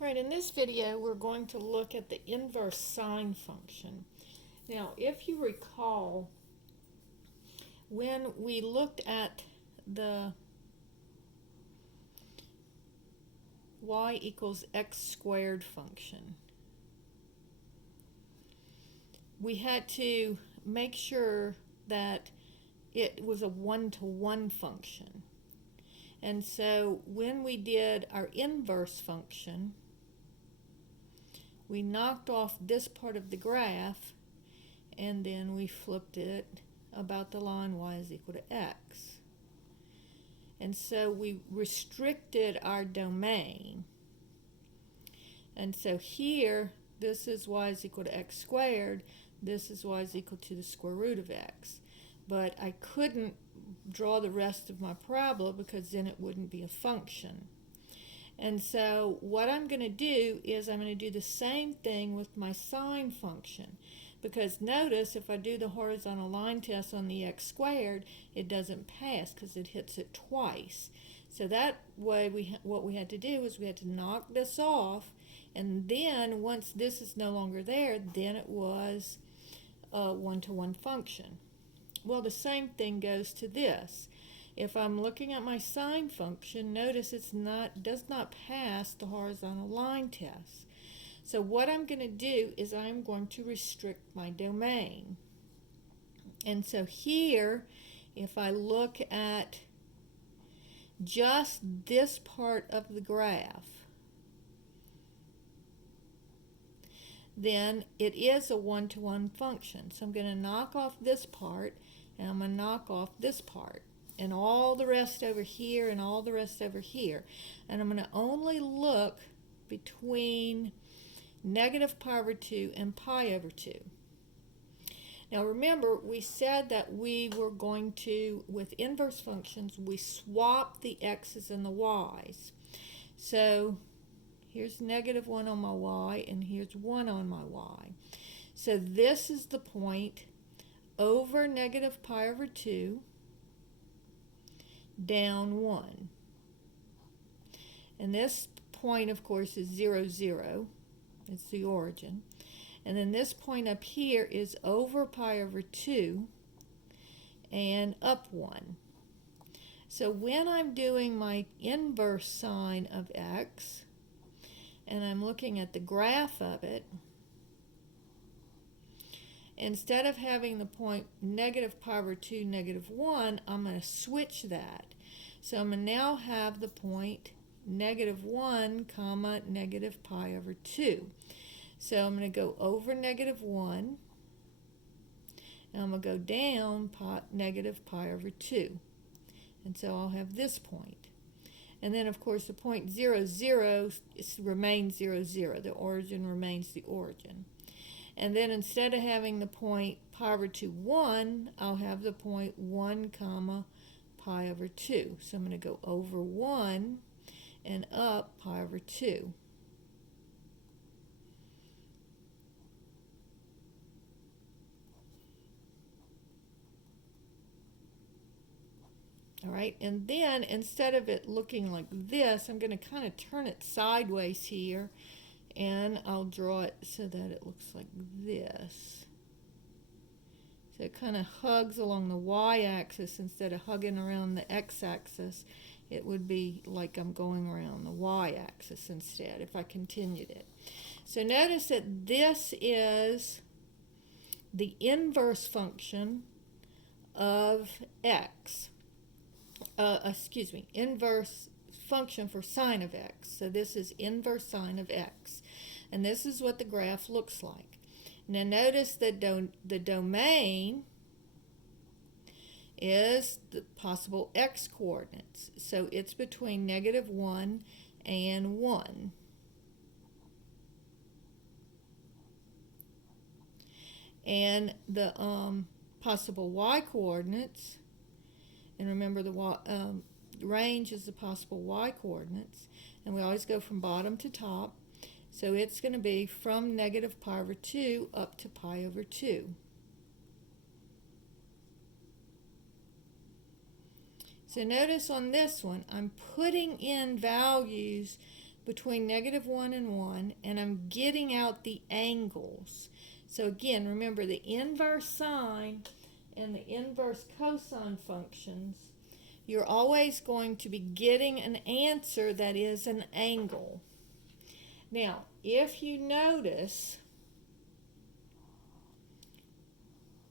Right, in this video we're going to look at the inverse sine function. Now, if you recall, when we looked at the y equals x squared function, we had to make sure that it was a one-to-one function. And so when we did our inverse function, we knocked off this part of the graph and then we flipped it about the line y is equal to x. And so we restricted our domain. And so here, this is y is equal to x squared, this is y is equal to the square root of x. But I couldn't draw the rest of my parabola because then it wouldn't be a function. And so what I'm going to do is I'm going to do the same thing with my sine function. Because notice if I do the horizontal line test on the x squared, it doesn't pass because it hits it twice. So that way what we had to do is we had to knock this off, and then once this is no longer there, then it was a one-to-one function. Well, the same thing goes to this. If I'm looking at my sine function, notice does not pass the horizontal line test. So what I'm going to do is I'm going to restrict my domain. And so here, if I look at just this part of the graph, then it is a one-to-one function. So I'm going to knock off this part, and I'm going to knock off this part, and all the rest over here, and all the rest over here. And I'm going to only look between negative pi over 2 and pi over 2. Now remember, we said that we were going to, with inverse functions, we swap the x's and the y's. So here's negative 1 on my y, and here's 1 on my y. So this is the point over negative pi over 2, down 1. And this point, of course, is 0, 0. It's the origin. And then this point up here is over pi over 2 and up 1. So when I'm doing my inverse sine of x, and I'm looking at the graph of it, instead of having the point negative pi over 2, negative 1, I'm going to switch that. So I'm going to now have the point negative 1, comma, negative pi over 2. So I'm going to go over negative 1, and I'm going to go down negative pi over 2. And so I'll have this point. And then, of course, the point 0, 0 remains 0, 0. The origin remains the origin. And then instead of having the point pi over 2, 1, I'll have the point 1, comma, pi over 2. So I'm going to go over 1 and up pi over 2. All right, and then instead of it looking like this, I'm going to kind of turn it sideways here, and I'll draw it so that it looks like this. So it kind of hugs along the y-axis instead of hugging around the x-axis. It would be like I'm going around the y-axis instead if I continued it. So notice that this is the inverse function of x. Inverse function for sine of x. So this is inverse sine of x. And this is what the graph looks like. Now notice that the domain is the possible x coordinates. So it's between negative 1 and 1. And the possible y coordinates, and remember the range is the possible y coordinates, and we always go from bottom to top. So it's going to be from negative pi over 2 up to pi over 2. So notice on this one, I'm putting in values between -1 and 1, and I'm getting out the angles. So again, remember the inverse sine and the inverse cosine functions, you're always going to be getting an answer that is an angle. Now, if you notice,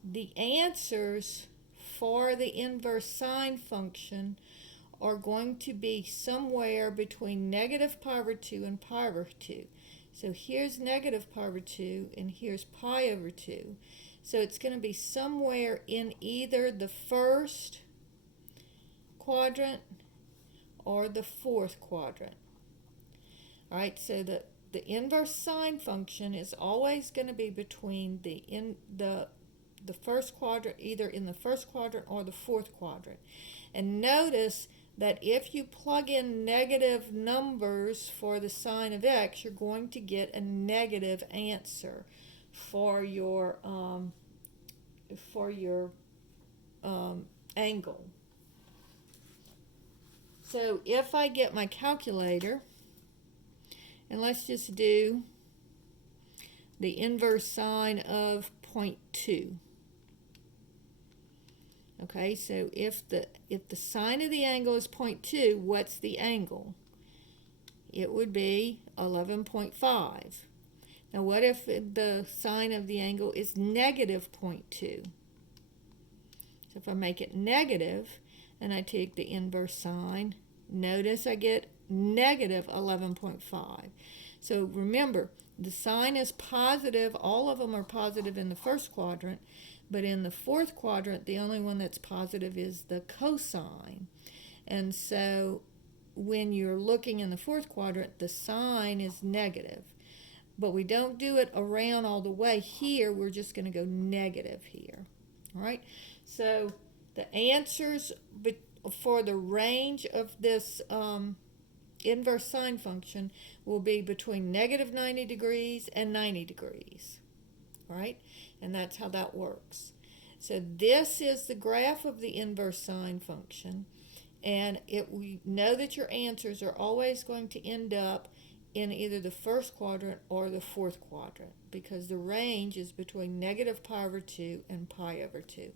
the answers for the inverse sine function are going to be somewhere between -pi/2 and pi/2. So here's -pi/2 and here's pi/2. So it's going to be somewhere in either the first quadrant or the fourth quadrant. All right, so the inverse sine function is always going to be between the first quadrant, either in the first quadrant or the fourth quadrant. And notice that if you plug in negative numbers for the sine of x, you're going to get a negative answer for your angle. So if I get my calculator, and let's just do the inverse sine of 0.2. Okay, so if the sine of the angle is 0.2, what's the angle? It would be 11.5. Now what if the sine of the angle is -0.2? So if I make it negative and I take the inverse sine, notice I get -11.5. So remember, the sine is positive. All of them are positive in the first quadrant, but in the fourth quadrant, the only one that's positive is the cosine. And so when you're looking in the fourth quadrant, the sine is negative. But we don't do it around all the way. Here, we're just going to go negative here. All right? So the answers for the range of this inverse sine function will be between -90 degrees and 90 degrees. All right? And that's how that works. So this is the graph of the inverse sine function, and we know that your answers are always going to end up in either the first quadrant or the fourth quadrant, because the range is between -pi/2 and pi/2.